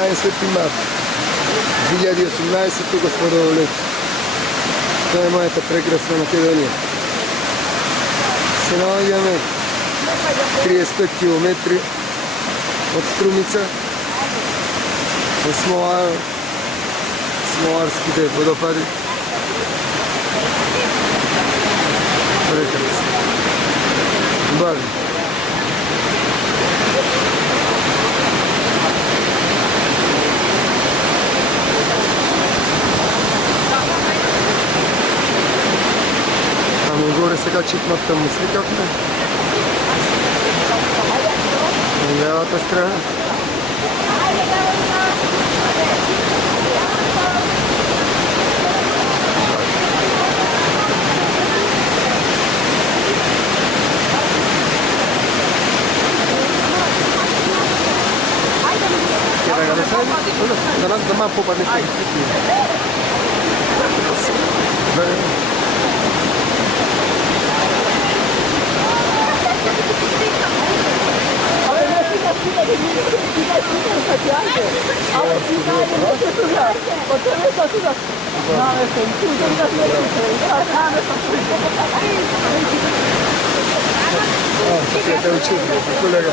najsvetým vidieť sú najsvetú Gospodovu ľud. To je moja tá prekrásna Makedónia. Se nalaďame 35 km od Strumice do Smoláru. Smolársky to je vodopady. Prekrásne. Baví. Горе сега чипната му сликахме. На лявата страна. За нас дома попадне в это учил, колега.